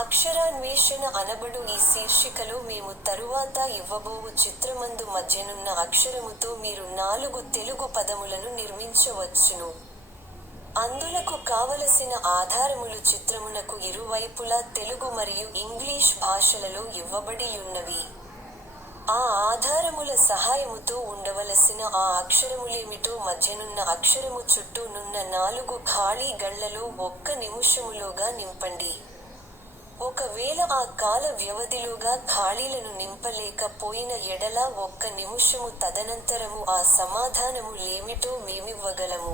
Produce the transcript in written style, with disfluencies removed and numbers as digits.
అక్షరాన్వేషణ అనబడు ఈ శీర్షికలో మేము తరువాత ఇవ్వబోవు చిత్రమందు మధ్యనున్న అక్షరముతో మీరు 4 తెలుగు పదములను నిర్మించవచ్చును. అందులకు కావలసిన ఆధారములు చిత్రమునకు ఇరువైపులా తెలుగు మరియు ఇంగ్లీష్ భాషలలో ఇవ్వబడియున్నవి. ఆ ఆధారముల సహాయముతో ఉండవలసిన ఆ అక్షరములేమిటో మధ్యనున్న అక్షరము చుట్టూ నున్న 4 ఖాళీ గళ్లలో 1 నిముషములోగా నింపండి. ఒకవేళ ఆ కాల వ్యవధిలోగా ఖాళీలను నింపలేక పోయిన ఎడల 1 నిముషము తదనంతరము ఆ సమాధానము లేమిటో మేమివ్వగలము.